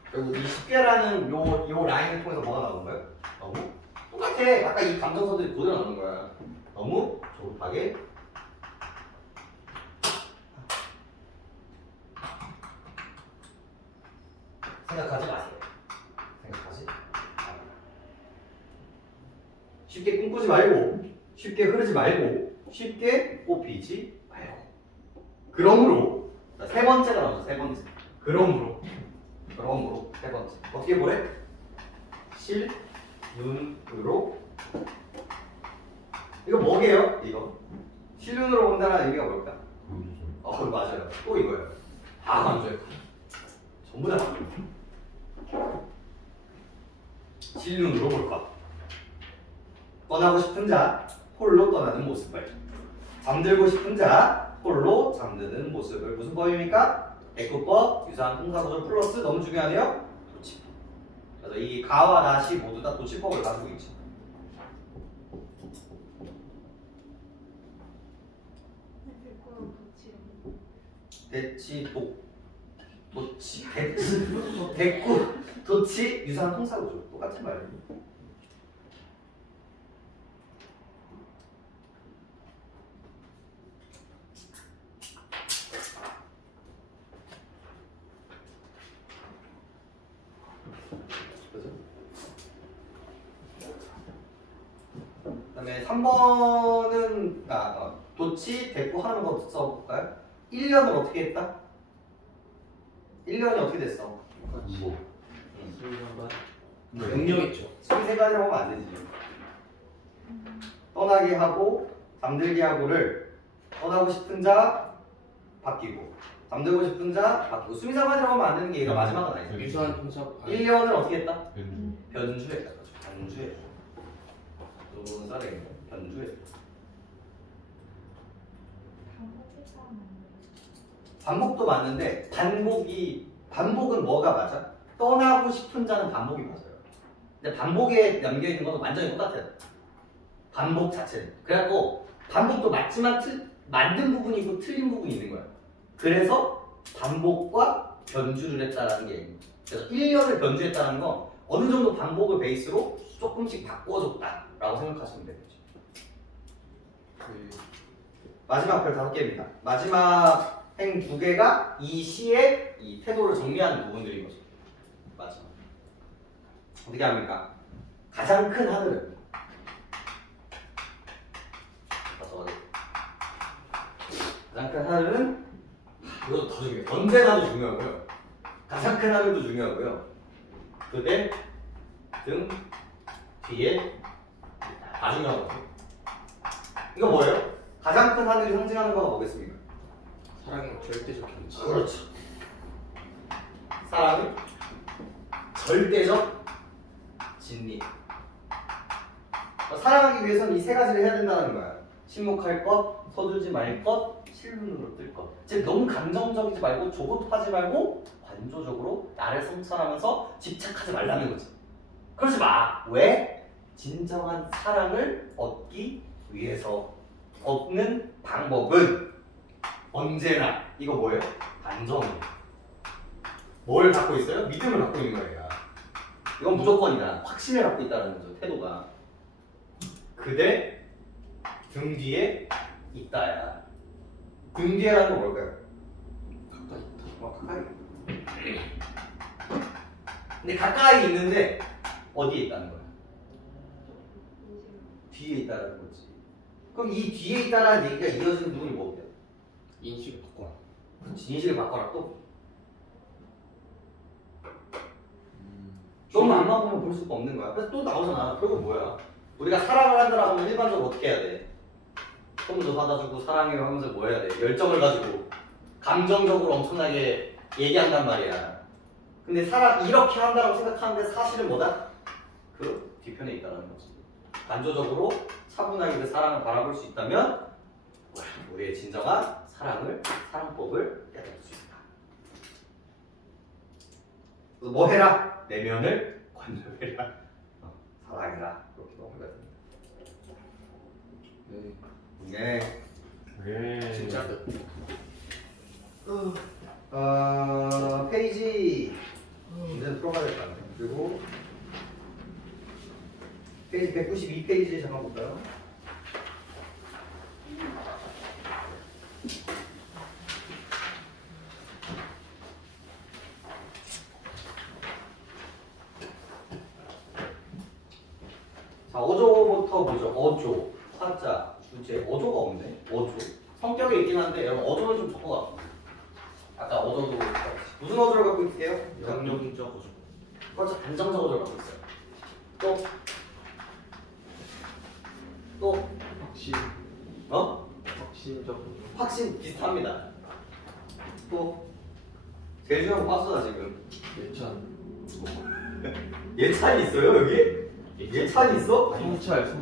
그리고 이 쉽게라는 요 라인을 통해서 뭐가 나오는 거예요? 너무 똑같아. 아까 이 감정선들이 그대로 나오는 거야. 너무 조급하게 생각하지 마세요. 생각하지 마세요. 쉽게 꿈꾸지 말고 쉽게 흐르지 말고 쉽게 꼽히지 말고 그러므로 자, 세 번째가 나오죠. 세 번째 그러므로 세 번째 어떻게 보래? 실눈으로 이거 뭐게요? 이거 실눈으로 본다는 의미가 뭘까? 맞아요. 또 이거예요. 다 강조해요. 전부 다 강조해요. 실눈으로 볼까? 떠나고 싶은 자 홀로 떠나는 모습을 잠들고 싶은 자 홀로 잠드는 모습을 무슨 법입니까? 대꾸법, 유사한 통사구조 플러스 너무 중요하네요. 도치법. 그래서 이 가와 나시 모두 다 도치법을 가지고 있죠. 대치, 도치, 대꾸, 도치, 유사한 통사구조 똑같은 말이에요. 그다음에 3번은 도치, 대꾸 하는 거 써볼까요? 1년을 어떻게 했다? 1년이 어떻게 됐어? 명령했죠. 세 가지라고 하면 안 되지. 떠나게 하고 잠들게 하고를 떠나고 싶은 자 바뀌고 잠들고 싶은 자 바뀌고 수미상관이라고 하면 안 되는 게 얘가 마지막은 아니죠. 유사한 통사. 1년을 어떻게 했다? 변주했다. 변주했다. 요거는 써야 되겠네. 변주했다. 반복도 맞는데 반복은 뭐가 맞아? 떠나고 싶은 자는 반복이 맞아요. 근데 반복에 담겨 있는 건 완전히 똑같아요. 반복 자체는. 그래갖고 반복도 맞지만 만든 부분이 있고 틀린 부분이 있는 거야. 그래서 반복과 변주를 했다라는 게 그래서 1년을 변주했다는 건 어느 정도 반복을 베이스로 조금씩 바꿔줬다라고 생각하시면 되겠죠. 마지막 별 5개입니다. 마지막 행 2개가 이 시의 이 태도를 정리하는 부분들인 거죠. 마지막 어떻게 합니까? 가장 큰 하늘은 가장 큰 하늘은 이것도 더 중요해요. 언제나도 중요하고요. 가장 큰 하늘도 중요하고요. 그대 등 뒤에 다 중요하거든요. 이거 뭐예요? 가장 큰 하늘이 상징하는 거가 뭐겠습니까? 사랑의 절대적 경치. 그렇죠. 사랑은 절대적 진리. 사랑하기 위해서는 이 세 가지를 해야 된다는 거야. 침묵할 것, 서두르지 말 것, 실눈으로 뜰 것. 즉 너무 감정적이지 말고 조급하지 말고 관조적으로 나를 성찰하면서 집착하지 말라는 거지. 그러지 마. 왜? 진정한 사랑을 얻기 위해서 얻는 방법은 언제나 이거 뭐예요? 반정이에요. 뭘 갖고 있어요? 믿음을 갖고 있는 거예요. 이건 무조건이다. 확신을 갖고 있다는 거죠. 태도가. 그대 등 뒤에 있다야. 등 뒤에라는 건 뭘까요? 가까이 있다. 가까이. 근데 가까이 있는데 어디에 있다는 거야? 뒤에 있다는 거지. 그럼 이 뒤에 있다는 얘기가 이어지는 부분이 뭐예요? 인식을 바꿔라. 그렇지. 인식을 바꿔라 또. 너무 안 맞으면 볼 수가 없는 거야. 그래서 또 나오잖아. 결국 뭐야? 우리가 사랑을 한다라고 하면 일반적으로 어떻게 해야 돼? 선물도 사다주고 사랑해요 하면서 뭐 해야 돼? 열정을 가지고 감정적으로 엄청나게 얘기한단 말이야. 근데 사랑 이렇게 한다고 생각하는데 사실은 뭐다? 그 뒤편에 있다는 거지. 간조적으로 차분하게 그 사랑을 바라볼 수 있다면 우리의 진정한 사랑법을 깨달을 수 있다. 그래서 뭐 해라? 내면을 관절해라. 사랑해라. 그렇게 넘어가야 됩니다. 네. 네. 진짜 페이지 문제는 풀어가야 될 것 같아요. 그리고 페이지 192페이지 잠깐 볼까요? 자, 어조부터 보죠. 어조, 화자, 주제. 어조가 없네. 어조. 성격이 있긴 한데 여러분 어조는 좀 적어가. 아까 어조도 무슨 어조를 갖고 있게요? 영역적 어조. 그렇죠. 안정적 어조를 갖고 있어요. 또 확신. 어? 확신적 어조. 확신 비슷합니다. 또 제일 중요한 거 봤어 나 지금. 예찬. 예찬이 있어요 여기? 예찬이 있어? 성찰적.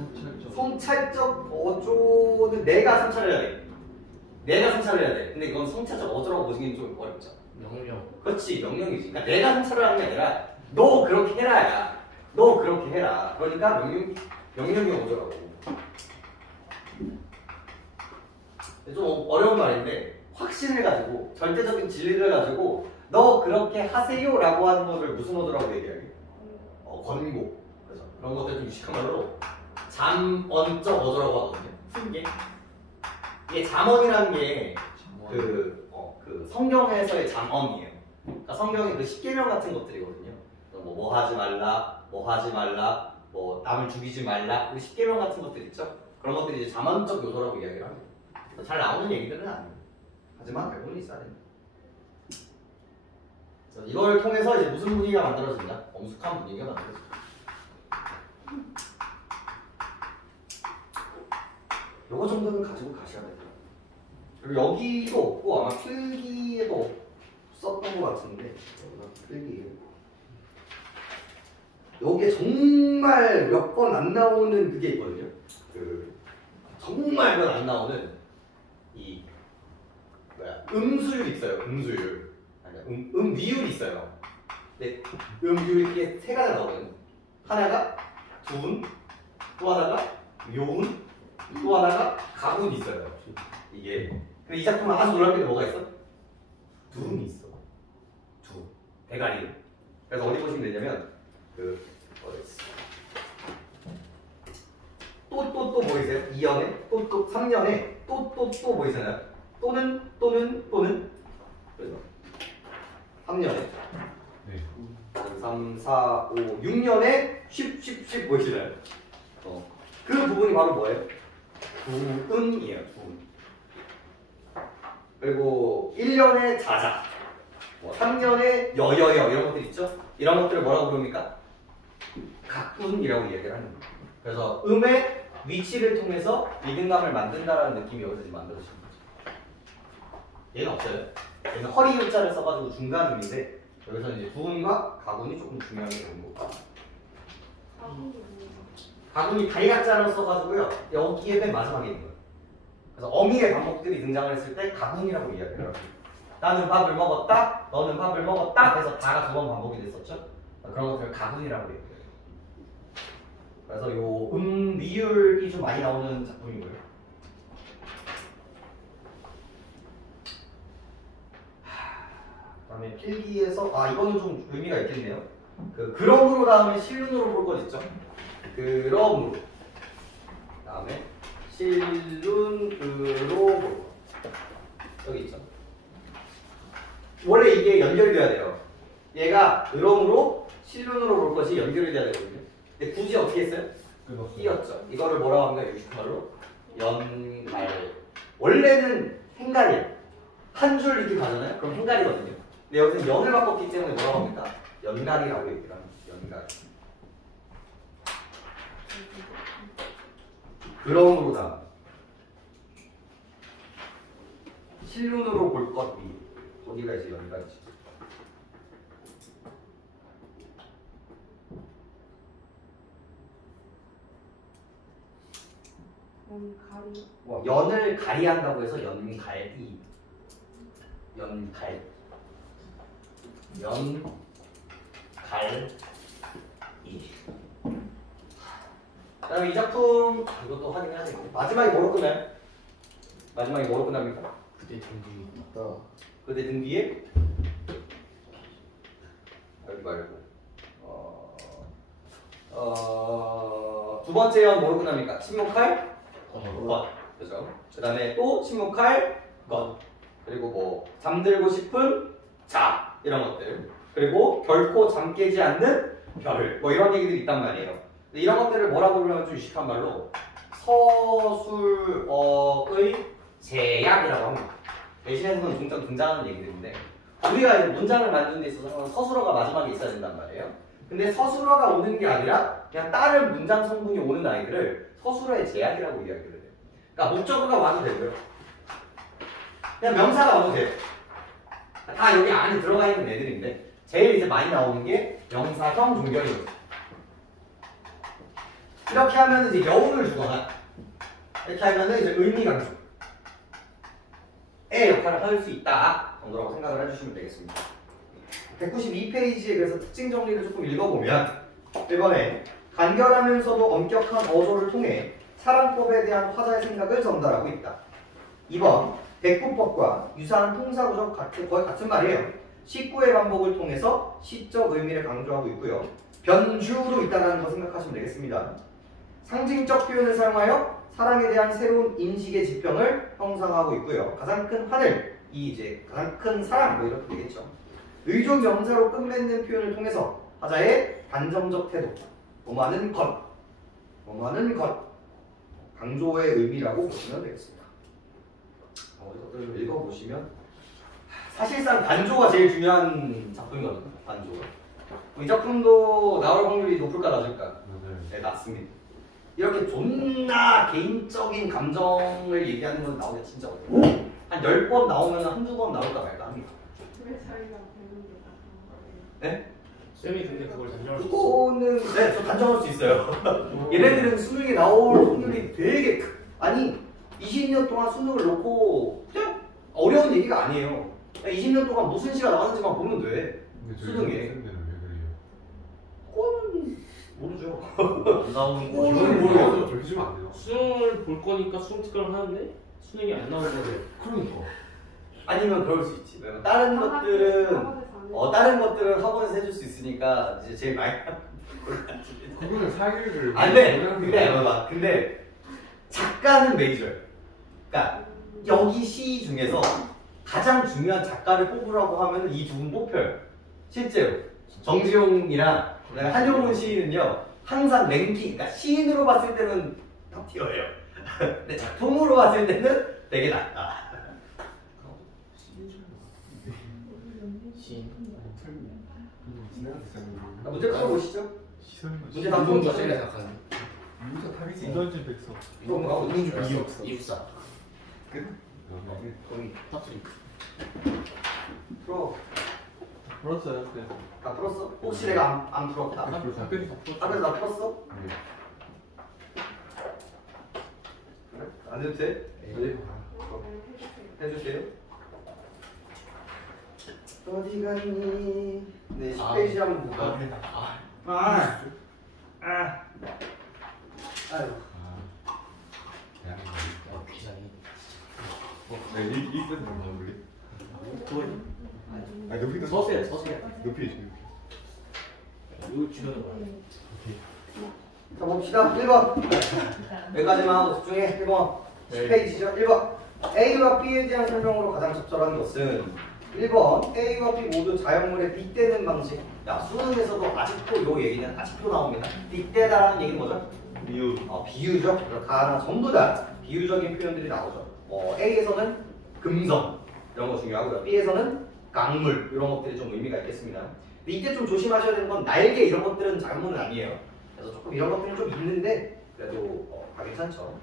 성찰적 어조는 내가 성찰을 해야 돼. 내가 성찰을 해야 돼. 근데 이건 성찰적 어조라고 보시기는 좀 어렵죠. 명령. 그렇지, 명령이지. 그러니까 내가 성찰을 하는 게 아니라 너 그렇게 해라야. 너 그렇게 해라. 그러니까 명령이 어조라고. 좀 어려운 말인데 확신을 가지고 절대적인 진리를 가지고 너 그렇게 하세요라고 하는 거를 무슨 어조라고 얘기하게? 권고. 그래서 그런 것들 좀 유식한 말로 잠언적 어조라고 하거든요. 승계. 이게 잠언이라는 게 그 성경에서의 잠언이에요. 그러니까 성경의 그 10계명 같은 것들이거든요. 뭐 하지 말라, 뭐 하지 말라, 뭐 남을 죽이지 말라, 그 10계명 같은 것들 있죠. 그런 것들이 이제 잠언적 요소라고 이야기를 합니다. 잘 나오는 얘기들은 아니에요. 하지만 대부분 있어야 됩니다. 그래서 이걸 통해서 이제 무슨 분위기가 만들어진다? 엄숙한 분위기가 만들어진다. 요거 정도는 가지고 가셔야 돼요. 그리고 여기도 없고 아마 필기에도 썼던 것 같은데 여기가 필기에 요게 정말 몇 번 안 나오는 그게 있거든요. 그 정말 몇 번 안 나오는 이 음수율이 있어요. 음수율. 아니 음위율이 있어요. 근데 음위율이 이게 세 가지가 나오거든요. 하나가 두음, 또 하나가 요음, 또 하나가 가군이 있어요. 이게. 근데 이 작품은 아주 놀랄 게 뭐가 있어? 두음이 있어. 두. 대가리. 그래서 어디 보시면 되냐면 어디 있어? 또 보이세요? 2연에 또 3년에 또 보이잖아요. 또는 그래서 3년에 네. 3, 4, 5, 6년에 쉽 보이시나요? 그 부분이 바로 뭐예요? 두음이에요. 두음. 그리고 1년에 자자, 3년에 여여여 이런 것들 있죠? 이런 것들을 뭐라고 부릅니까? 각음이라고 얘기를 하는 거예요. 그래서 음의 위치를 통해서 리듬감을 만든다라는 느낌이 여기서 지금 만들어지는 거죠. 얘는 없어요. 얘는 허리 요자를 써가지고 중간음인데 여기서 이제 두음과 가군이 조금 중요하게 되는 거고. 가군이 다이각자를 써가지고요. 여기에 맨 마지막에 있는 거예요. 그래서 어미의 반복들이 등장을 했을 때 가군이라고 이야기를 합니다. 나는 밥을 먹었다, 너는 밥을 먹었다 해서 다가 두 번 반복이 됐었죠. 그런 것들을 가군이라고 얘기해요. 그래서 요 미율이 좀 많이 나오는 작품이고요. 그다음에 필기에서 이거는 좀 의미가 있겠네요. 그럼으로 다음에 실눈으로 볼 것 있죠. 그럼으로 다음에 실눈으로 볼 것. 여기 있죠. 원래 이게 연결이 돼야 돼요. 얘가 그럼으로 실눈으로 볼 것이 연결이 돼야 되거든요. 근데 굳이 어떻게 했어요? 띄었죠. 이거를 뭐라고 합니까? 유식말로 연갈. 원래는 행갈이에요. 한 줄 이렇게 가잖아요. 그럼 행갈이거든요. 근데 여기서 연을 바꿨기 때문에 뭐라고 합니까? 연갈이라고 얘기를 합니다. 연갈. 그러므로다 실눈으로 볼 것 위. 어디가 있지? 여기가 있지. 가리. 연을 가리한다고 해서 연갈이. 연갈. 연갈이. 그다음에 이 작품 이것도 확인해야 되고 마지막에 뭐로 끝나요? 마지막에 뭐로 끝납니까? 그때 등기 맞다. 그대 등 뒤에 여기 말고 두 번째 연 뭐로 끝납니까? 침묵할 것. 그죠? 그 다음에 또 침묵할 것. 그리고 뭐 잠들고 싶은 자 이런 것들. 그리고 결코 잠 깨지 않는 별. 뭐 이런 얘기들이 있단 말이에요. 근데 이런 것들을 뭐라고 부르면 좀 유식한 말로 서술어의 제약이라고 합니다. 대신에서는 종종 등장하는 얘기들인데 우리가 이제 문장을 만드는 데 있어서 서술어가 마지막에 있어야 된단 말이에요. 근데 서술어가 오는 게 아니라 그냥 다른 문장 성분이 오는 아이들을 서술어의 제약이라고 이야기를 해요. 그러니까 목적어가 와도 되고요. 그냥 명사가 와도 돼요. 다 여기 안에 들어가 있는 애들인데 제일 이제 많이 나오는 게 명사형 종결이거든요. 이렇게 하면 이제 여운을 주거나 이렇게 하면 이제 의미 강조 의 역할을 할 수 있다 정도라고 생각을 해주시면 되겠습니다. 192페이지에 그래서 특징 정리를 조금 읽어보면 1번에 간결하면서도 엄격한 어조를 통해 사랑법에 대한 화자의 생각을 전달하고 있다. 2번 백구법과 유사한 통사구적 거의 같은 말이에요. 식구의 반복을 통해서 시적 의미를 강조하고 있고요. 변주로 있다는 거 생각하시면 되겠습니다. 상징적 표현을 사용하여 사랑에 대한 새로운 인식의 지평을 형성하고 있고요. 가장 큰 하늘, 이 이제 가장 큰 사랑 뭐 이렇게 되겠죠. 의조 명사로 끝맺는 표현을 통해서 화자의 단정적 태도, 뭐하는 것, 뭐하는 것 강조의 의미라고 보시면 되겠습니다. 이것들을 좀 읽어보시면 사실상 단조가 제일 중요한 작품이거든요. 단조가. 이 작품도 나올 확률이 높을까 낮을까? 맞아요. 네, 낮습니다. 이렇게 존나 개인적인 감정을 얘기하는 건 나오기가 진짜 어려워요. 한 10번 나오면 한두 번 나올까 말까 합니다. 왜 저희가 배우는 게 네? 쌤이 근데 그걸 단정할 수 있어. 그거는 네, 저 단정할 수 있어요. 얘네들은 수능에 나올 확률이 되게 아니 20년 동안 수능을 놓고 그냥 어려운 얘기가 아니에요. 20년 동안 무슨 시가 나왔는지만 보면 돼. 근데 저희 수능에. 학생들은 왜 그래요? 그건 모르죠. 안 나오는 거. 이거는 모르겠어요. 좀 해주면 안 돼요? 수능을 볼 거니까 수능 특강을 하는데 수능이 안 나오는 거예요. 그러니까. 아니면 그럴 수 있지. 왜냐면 다른 것들은 학원에서 해줄 수 있으니까 이제 제일 많이 그거는 사기를. 안 돼. 근데 작가는 메이저예요. 그러니까 여기 시 중에서 가장 중요한 작가를 뽑으라고 하면 이 두 분 뽑혀요. 실제로 정지용이랑 그다음에 한용운 시인은요 항상 랭킹, 그러니까 시인으로 봤을 때는 탑티어예요. 근데 작품으로 봤을 때는 되게 낮다. 시인. 문제 풀어보시죠. 문제 다 누군 거 풀어보시죠. 세게 생각하네. 유사 탑이지. 이던진 백석. 그럼 가고 이웃사. 거기 탑3. 풀어. 풀었어요. 그래서. 다 풀었어? 혹시 내가 안 풀었다? 그래서 앞에서 다 풀었어? 그래? 안 해도 돼? 네. 해주세요. 어디 갔니? 네, 10페이지 한번 볼까? 아유. 기장이. 이건 좀 나올래? 아 높이도 서세요. 높이 좀. 요 주변에 봐. 자 봅시다. 1번 여기까지만 하고 집중해. 1번 10페이지죠. 1번 A와 B에 대한 설명으로 가장 적절한 것은 1번 A와 B 모두 자연물에 빗대는 방식. 야 수능에서도 아직도 요 얘기는 아직도 나옵니다. 빗대다라는 얘기는 뭐죠? 비유. 비유죠. 다 전부 다 비유적인 표현들이 나오죠. A에서는 금성 이런 거 중요하고요. B에서는 강물 이런 것들이 좀 의미가 있겠습니다. 근데 이때 좀 조심하셔야 되는 건 날개 이런 것들은 자연물은 아니에요. 그래서 조금 이런 것들은 좀 있는데 그래도 다 괜찮죠.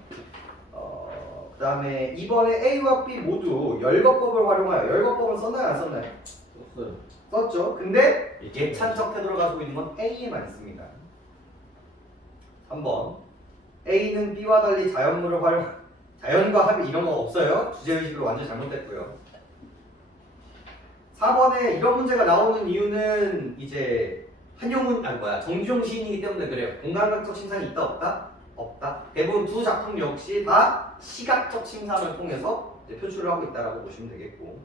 그 다음에 이번에 A와 B 모두 열거법을 활용하여 열거법을 썼나요? 안 썼나요? 썼어요. 썼죠. 근데 예찬적 태도를 가지고 있는 건 A에만 있습니다. 3번 A는 B와 달리 자연물을 자연과 합의 이런 거 없어요. 주제의식으로 완전 잘못됐고요. 4번에 이런 문제가 나오는 이유는 이제 정주영 시인이기 때문에 그래요. 공간학적 심상이 있다 없다? 없다. 대부분 두 작품 역시 다 시각적 심상을 통해서 이제 표출을 하고 있다라고 보시면 되겠고.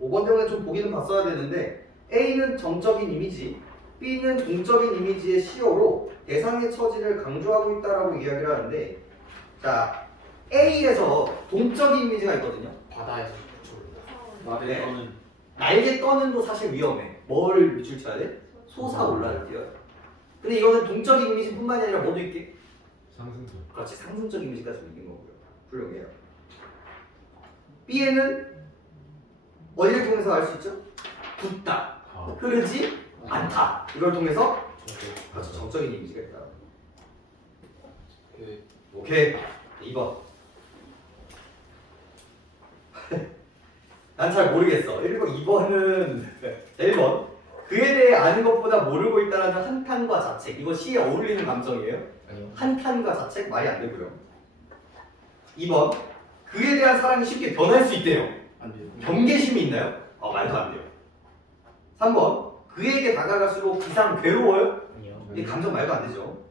5번 때문에 좀 보기는 봤어야 되는데 A는 정적인 이미지, B는 동적인 이미지의 시어로 대상의 처지를 강조하고 있다라고 이야기를 하는데, 자 A에서 동적인 이미지가 있거든요. 바다에서 말에 네. 떠는 날개 떠는도 사실 위험해. 뭘 밑줄 쳐야 돼? 솟아올라를 띄어요. 근데 이거는 동적인 이미지뿐만이 아니라 뭐도 있게? 상승점. 그렇지, 상승적 이미지까지 있는 거고요. 훌륭해요. B에는 어디를 통해서 알 수 있죠? 붙다, 흐르지 않다. 이걸 통해서 그렇죠, 정적인 이미지가 있다. 오케이. 2번. 난 잘 모르겠어. 2번은 1번. 그에 대해 아는 것보다 모르고 있다는 한탄과 자책. 이거 시에 어울리는 감정이에요? 아니요. 한탄과 자책 말이 안 되고요. 2번. 그에 대한 사랑이 쉽게 변할 수 있대요. 안 돼요. 경계심이 있나요? 말도 안 돼요. 3번. 그에게 다가갈수록 이상 괴로워요? 아니요. 이 감정 말도 안 되죠.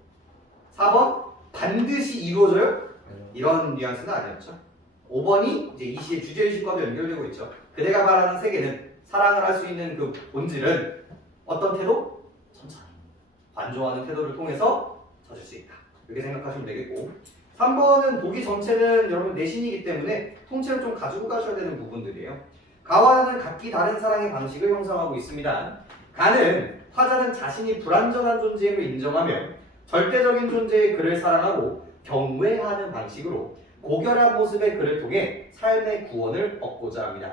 4번. 반드시 이루어져요? 아니요. 이런 뉘앙스는 아니었죠. 5번이 이제 이 시의 주제의식과도 연결되고 있죠. 그대가 말하는 세계는 사랑을 할 수 있는 그 본질은 어떤 태도? 천천히 관조하는 태도를 통해서 찾을 수 있다. 이렇게 생각하시면 되겠고, 3번은 보기 전체는 여러분 내신이기 때문에 통째로 좀 가지고 가셔야 되는 부분들이에요. 가와는 각기 다른 사랑의 방식을 형성하고 있습니다. 가는 화자는 자신이 불완전한 존재임을 인정하며 절대적인 존재의 그를 사랑하고 경외하는 방식으로 고결한 모습의 그를 통해 삶의 구원을 얻고자 합니다.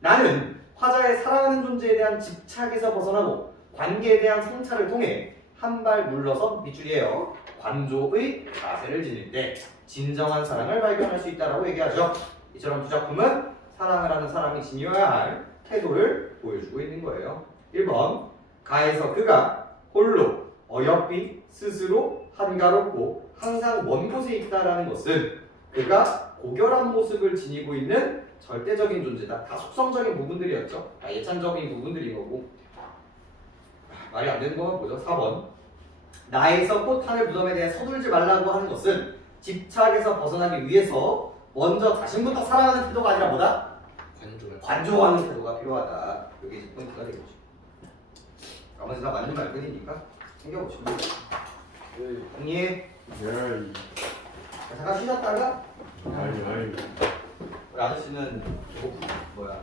나는 화자의 사랑하는 존재에 대한 집착에서 벗어나고 관계에 대한 성찰을 통해 한 발 물러선 밑줄이에요. 관조의 자세를 지닐 때 진정한 사랑을 발견할 수 있다고 얘기하죠. 이처럼 두 작품은 사랑을 하는 사람이 지녀야 할 태도를 보여주고 있는 거예요. 1번 가에서 그가 홀로 어여삐 스스로 한가롭고 항상 먼 곳에 있다라는 것은 그가 고결한 모습을 지니고 있는 절대적인 존재다. 다 속성적인 부분들이었죠. 예찬적인 부분들인 거고. 말이 안 되는 건 뭐죠? 4번 나에서 꽃하늘 무덤에 대해 서둘지 말라고 하는 것은 집착에서 벗어나기 위해서 먼저 자신부터 사랑하는 태도가 아니라 뭐다? 관조하는 태도가 필요하다. 여기 포인트가 되겠죠. 나머지 다 맞는 말뿐이니까 챙겨보시면 돼요. 형님 잠깐 쉬셨다가 아니. 우리 아저씨는 뭐야